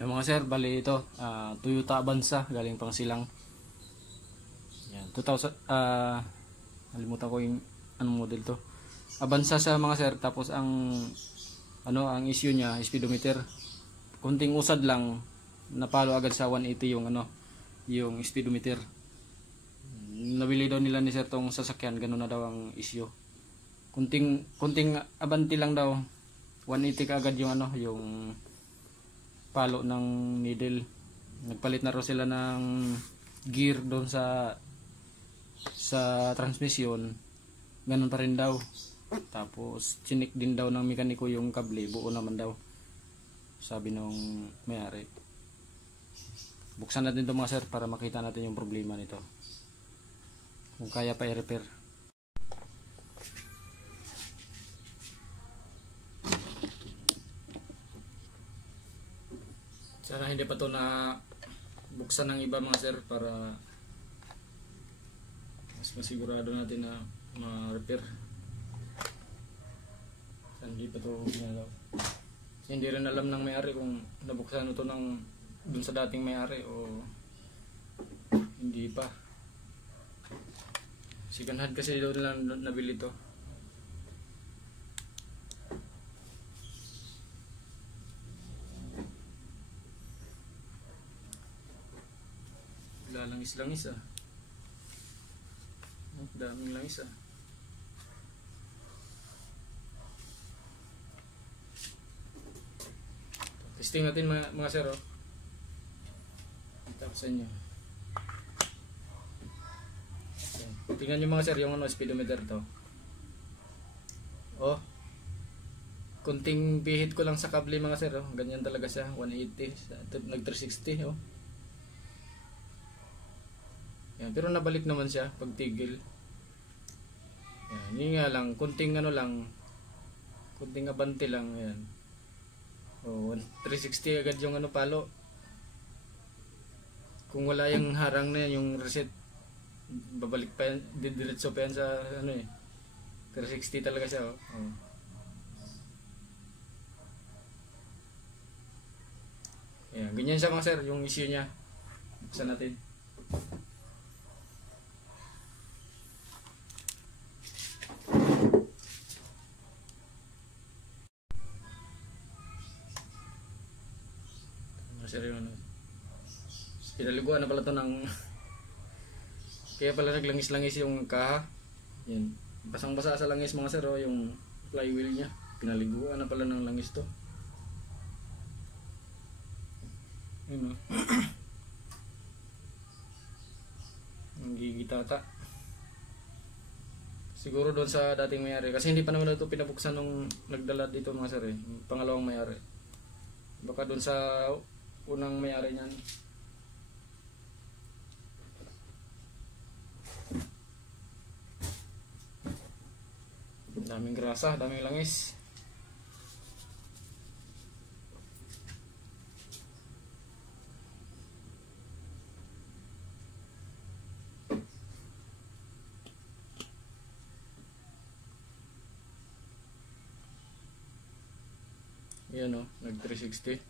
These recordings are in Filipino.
Yung mga sir, bali ito, Toyota Avanza, galing pang silang. Yan, 2000, nalimutan ko yung anong model to. Avanza sa mga sir, tapos ang issue niya, speedometer. Kunting usad lang, napalo agad sa 180 yung speedometer. Nabili daw nila ni sir tong sasakyan, ganun na daw ang issue. Kunting abanti lang daw, 180 ka agad yung palo ng needle. Nagpalit na raw sila ng gear doon sa transmission, ganun pa rin daw. Tapos chinik din daw ng mekaniko yung kable, buo naman daw, sabi nung may-ari. Buksan natin ito mga sir para makita natin yung problema nito, kung kaya pa i-repair. Sana hindi pa to na buksan ng iba mga sir, para mas masigurado natin na ma-repair. Sana hindi pa to ginalaw. Hindi rin alam ng may-ari kung nabuksan ito ng dun sa dating may-ari o hindi pa. Second hand kasi daw nila nabili to. Langis-langis daming langis Testing natin mga sir. Tapos sa inyo. Tingnan nyo mga sir yung speedometer to. Kunting pihit ko lang sa kable mga sir. Ganyan talaga siya, 180 nag 360 Yan, pero nabalik naman siya pag tigil. Yan, yun nga lang, kunting kunting abante lang yan. 360 agad yung palo. Kung wala yung harang na yan, yung reset, babalik pa yan, didiretso pa yan sa 360 talaga siya. Yan, ganyan siya mga sir, yung issue niya. Buksan natin. Sir, yung pinaliguan na pala to ng kaya pala naglangis-langis yung kaha. Yan, basang-basa sa langis mga sir. Yung flywheel nya pinaliguan na pala ng langis to. Yun ang gigitata siguro doon sa dating may-ari, kasi hindi pa naman ito pinabuksan nung nagdala dito mga sir pangalawang may-ari. Baka doon sa unang may-ari niyan. Daming grasa, daming langis. Yan nag 360.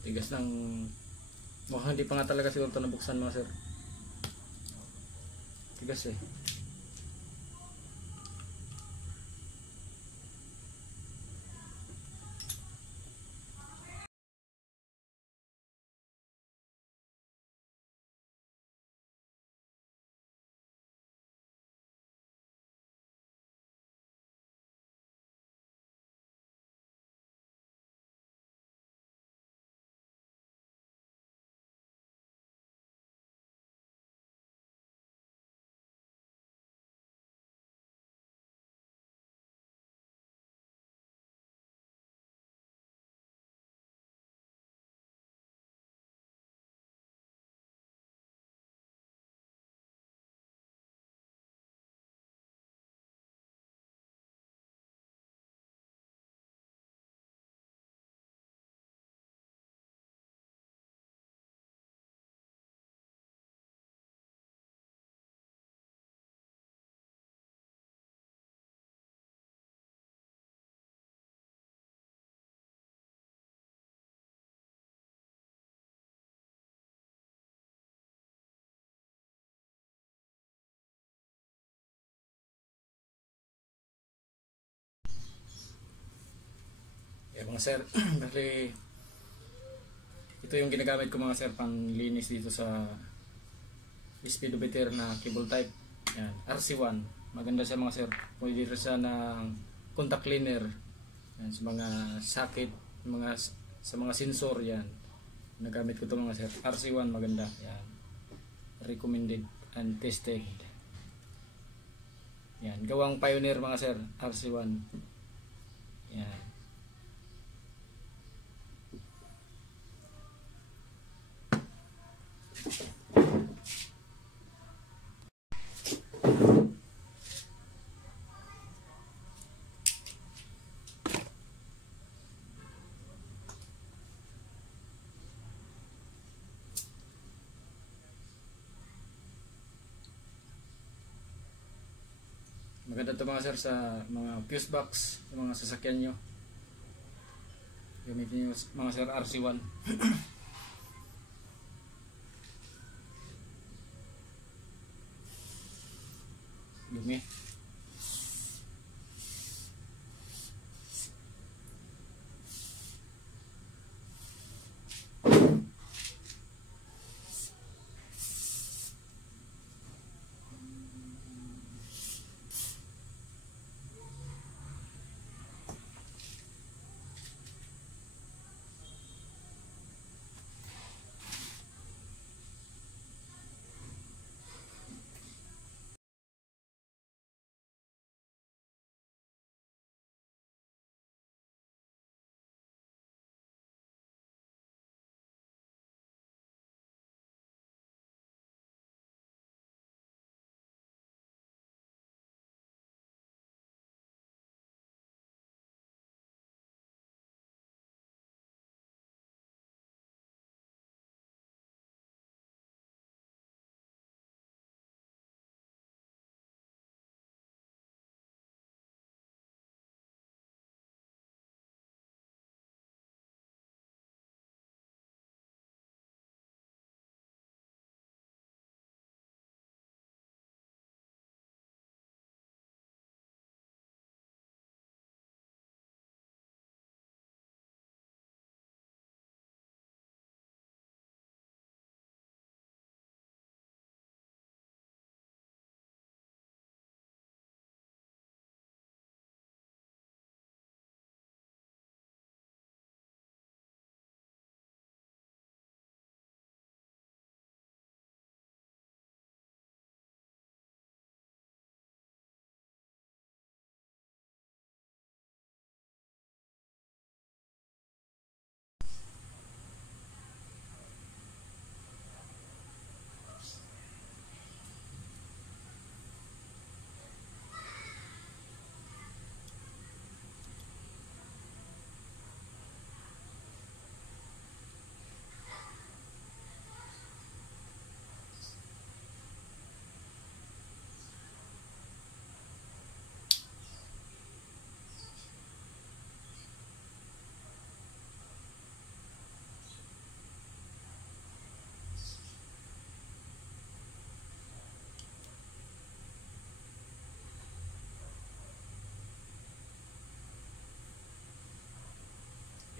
Tigas ng mukhang hindi pa nga talaga siguro ito nabuksan mga sir. Tigas mga sir. Kasi ito yung ginagamit ko mga sir panlinis dito sa speedometer na cable type. Yan, RC1. Maganda siya mga sir. Pwede rin siya ng contact cleaner. Yan, sa mga socket, sa mga sensor yan. Nagamit ko ito mga sir. RC1 maganda. Yan. Recommended and tested. Yan, gawang Pioneer mga sir, RC1. Yan. Maganda ito mga sir sa mga fuse box, sa mga sasakyan nyo. Gamitin nyo mga sir RC1. Dumi.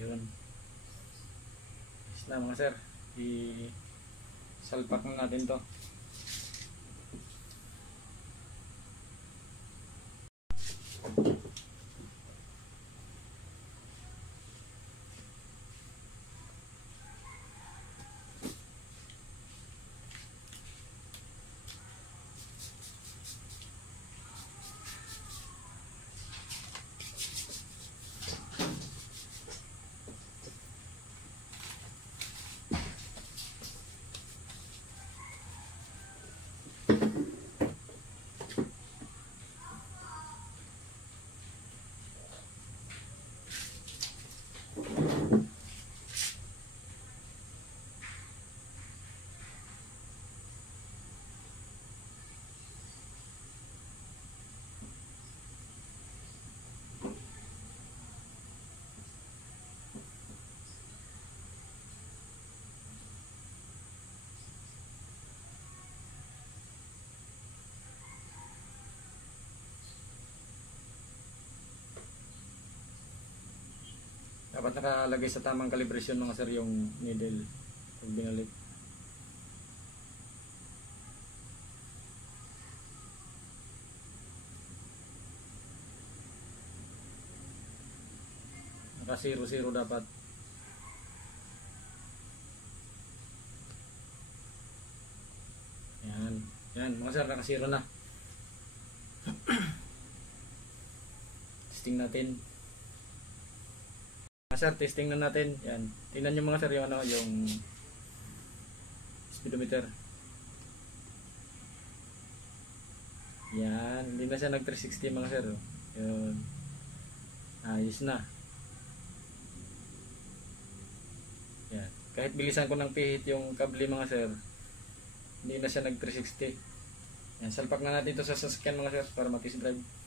Yun. Is na mga sir. I-salpak na natin to. Dapat nakalagay sa tamang calibration mga sir yung needle pag binalik. Naka 0-0 dapat. Yan. Yan mga sir, naka 0 na. Testing natin. Mga sir, testing na natin. Yan. Tingnan nyo mga sir yung, ano, yung speedometer. Yan. Hindi na siya nag 360 mga sir. Yun. Ayos na. Yan. Kahit bilisan ko ng pihit yung kable mga sir, hindi na siya nag 360. Yan. Salpak na natin ito sa sasakyan mga sir para matest drive.